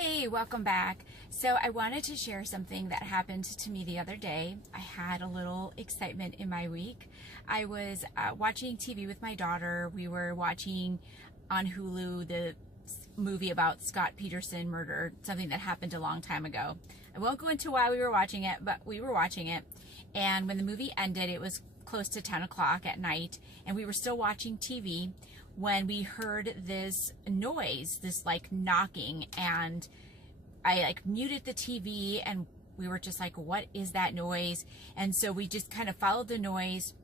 Hey, welcome back. So I wanted to share something that happened to me the other day. I had a little excitement in my week. I was watching TV with my daughter. We were watching on Hulu the movie about Scott Peterson murder, something that happened a long time ago. I won't go into why we were watching it, but we were watching it. And when the movie ended, it was close to 10 o'clock at night, and we were still watching TV when we heard this noise, this like knocking, and I like muted the TV and we were just like, what is that noise? And so we just kind of followed the noise,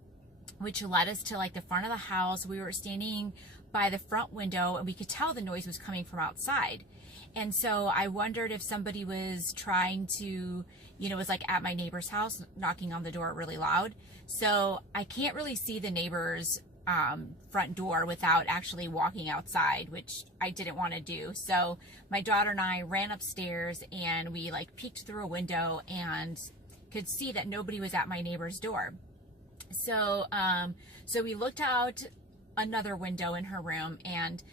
which led us to like the front of the house. We were standing by the front window and we could tell the noise was coming from outside. And so I wondered if somebody was trying to, was like at my neighbor's house, knocking on the door really loud. So I can't really see the neighbor's front door without actually walking outside, which I didn't want to do. So my daughter and I ran upstairs and we like peeked through a window and could see that nobody was at my neighbor's door. So so we looked out another window in her room, and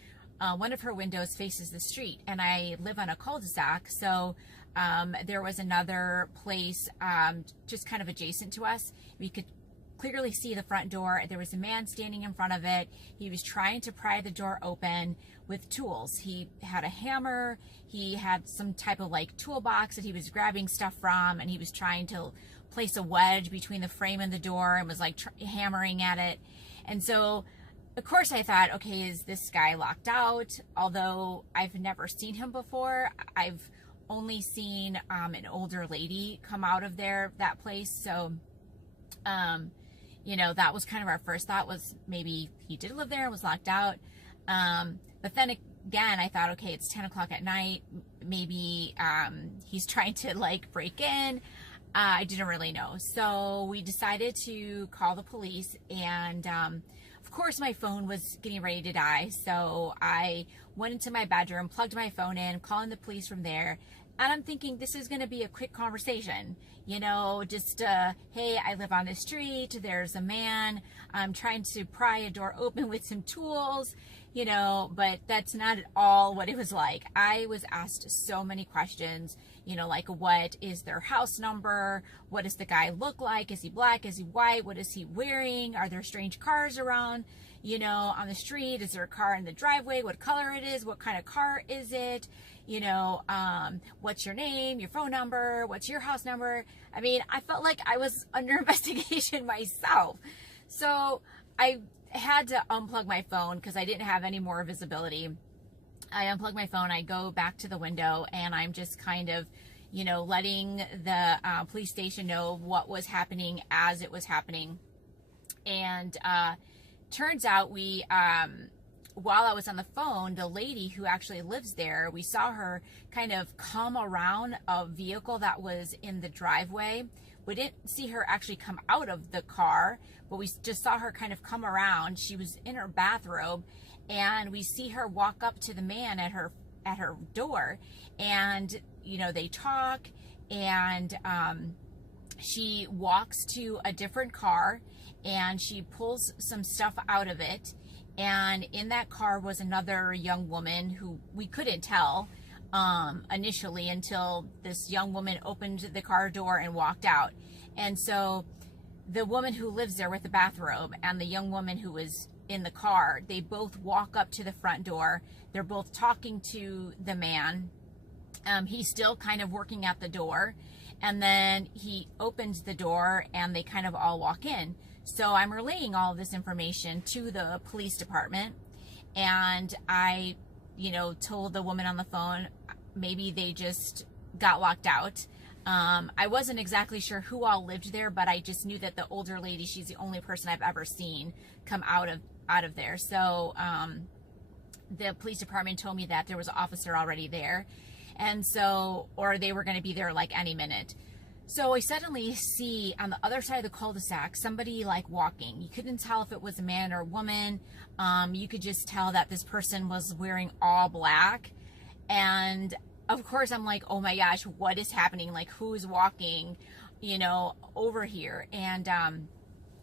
one of her windows faces the street, and I live on a cul-de-sac, so there was another place just kind of adjacent to us. We could clearly see the front door. There was a man standing in front of it. He was trying to pry the door open with tools. He had a hammer. He had some type of like toolbox that he was grabbing stuff from, and he was trying to place a wedge between the frame and the door and was like hammering at it. And so of course I thought, okay, is this guy locked out? Although I've never seen him before. I've only seen an older lady come out of that place. So that was kind of our first thought, was maybe he did live there and was locked out. But then again, I thought, okay, it's 10 o'clock at night. Maybe he's trying to like break in. I didn't really know. So we decided to call the police, and of course my phone was getting ready to die. So I went into my bedroom, plugged my phone in, calling the police from there. And I'm thinking this is going to be a quick conversation, just, hey, I live on the street. There's a man. I'm trying to pry a door open with some tools, but that's not at all what it was like. I was asked so many questions, like what is their house number? What does the guy look like? Is he black? Is he white? What is he wearing? Are there strange cars around, on the street? Is there a car in the driveway? What color it is? What kind of car is it? What's your name, your phone number, what's your house number? I mean, I felt like I was under investigation myself. So I had to unplug my phone because I didn't have any more visibility. I unplug my phone, I go back to the window, and I'm just kind of, letting the police station know what was happening as it was happening. And turns out while I was on the phone, the lady who actually lives there, we saw her kind of come around a vehicle that was in the driveway. We didn't see her actually come out of the car, but we just saw her kind of come around. She was in her bathrobe, and we see her walk up to the man at her door, and they talk, and she walks to a different car, and she pulls some stuff out of it. And in that car was another young woman who we couldn't tell initially until this young woman opened the car door and walked out. And so the woman who lives there with the bathrobe and the young woman who was in the car, they both walk up to the front door. They're both talking to the man. He's still kind of working at the door. And then he opens the door and they kind of all walk in. So I'm relaying all of this information to the police department, and I, told the woman on the phone, maybe they just got locked out. I wasn't exactly sure who all lived there, but I just knew that the older lady, she's the only person I've ever seen come out of there. So the police department told me that there was an officer already there, and so, or they were going to be there like any minute. So I suddenly see on the other side of the cul-de-sac somebody like walking. You couldn't tell if it was a man or a woman. You could just tell that this person was wearing all black. And of course I'm like, oh my gosh, what is happening? Like, who's walking, over here? And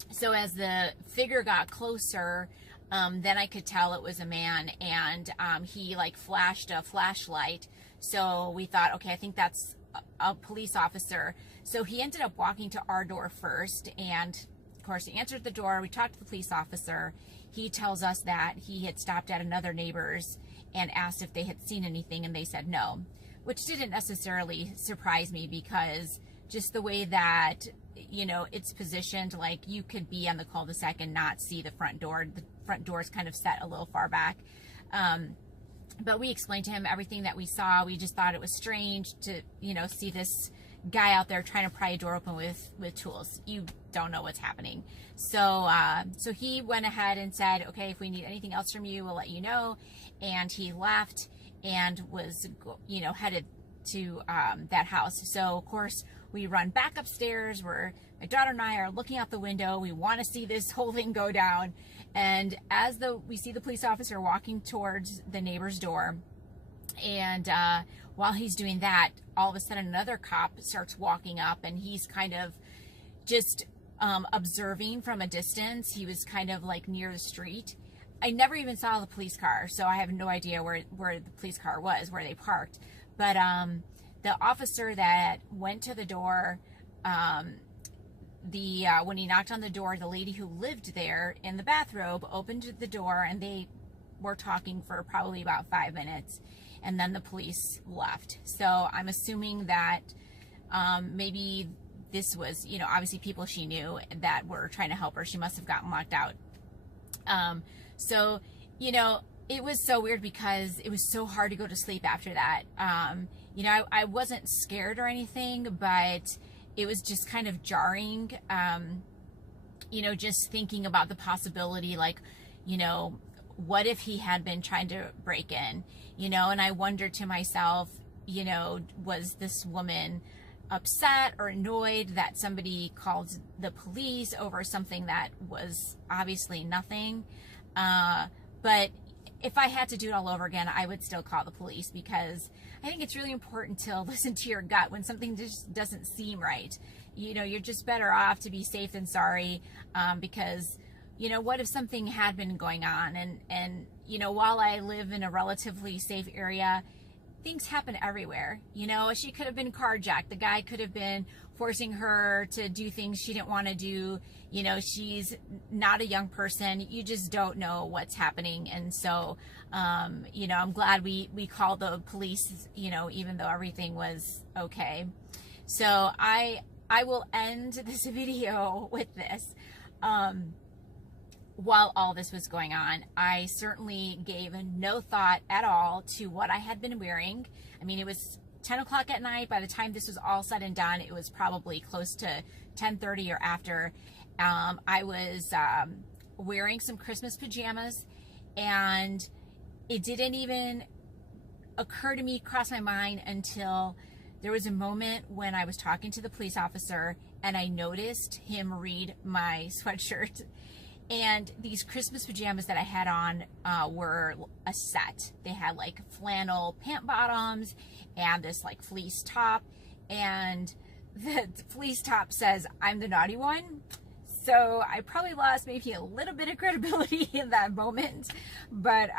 so as the figure got closer, then I could tell it was a man, and he like flashed a flashlight So we thought, okay, I think that's a police officer. So he ended up walking to our door first, and of course he answered the door. We talked to the police officer. He tells us that he had stopped at another neighbor's and asked if they had seen anything, and they said no, which didn't necessarily surprise me, because just the way that, you know, it's positioned, like you could be on the cul-de-sac and not see the front door. The front door is kind of set a little far back. But we explained to him everything that we saw. We just thought it was strange to, you know, see this guy out there trying to pry a door open with tools. You don't know what's happening. So so he went ahead and said, okay, if we need anything else from you, we'll let you know. And he left and was, you know, headed to that house. So of course we run back upstairs, where my daughter and I are looking out the window. We want to see this whole thing go down. And as we see the police officer walking towards the neighbor's door, and while he's doing that, all of a sudden another cop starts walking up, and he's kind of just observing from a distance. He was kind of like near the street. I never even saw the police car, so I have no idea where the police car was, where they parked. But the officer that went to the door, when he knocked on the door, the lady who lived there in the bathrobe opened the door, and they were talking for probably about 5 minutes, and then the police left. So I'm assuming that maybe this was, you know, obviously people she knew that were trying to help her. She must have gotten locked out. So, you know, it was so weird, because it was so hard to go to sleep after that. You know, I wasn't scared or anything, but it was just kind of jarring, you know, just thinking about the possibility, like, you know, what if he had been trying to break in, you know? And I wondered to myself, you know, was this woman upset or annoyed that somebody called the police over something that was obviously nothing? But if I had to do it all over again, I would still call the police, because I think it's really important to listen to your gut when something just doesn't seem right. You know, you're just better off to be safe than sorry, because, you know, what if something had been going on? And you know, while I live in a relatively safe area, things happen everywhere. You know, she could have been carjacked. The guy could have been forcing her to do things she didn't want to do. You know, she's not a young person. You just don't know what's happening. And so, you know, I'm glad we called the police, you know, even though everything was okay. So I will end this video with this. While all this was going on, I certainly gave no thought at all to what I had been wearing. I mean, it was 10 o'clock at night. By the time this was all said and done, it was probably close to 10:30 or after. I was wearing some Christmas pajamas, and it didn't even occur to me, cross my mind, until there was a moment when I was talking to the police officer, and I noticed him read my sweatshirt. And these Christmas pajamas that I had on were a set. They had like flannel pant bottoms and this like fleece top. And the fleece top says, "I'm the naughty one." So I probably lost maybe a little bit of credibility in that moment. But,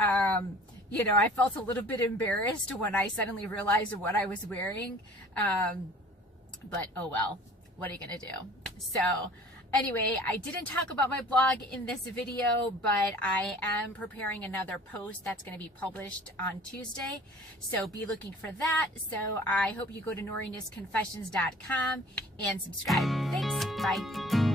you know, I felt a little bit embarrassed when I suddenly realized what I was wearing. But oh well, what are you going to do? So anyway, I didn't talk about my blog in this video, but I am preparing another post that's going to be published on Tuesday. So be looking for that. So I hope you go to norinessconfessions.com and subscribe. Thanks. Bye.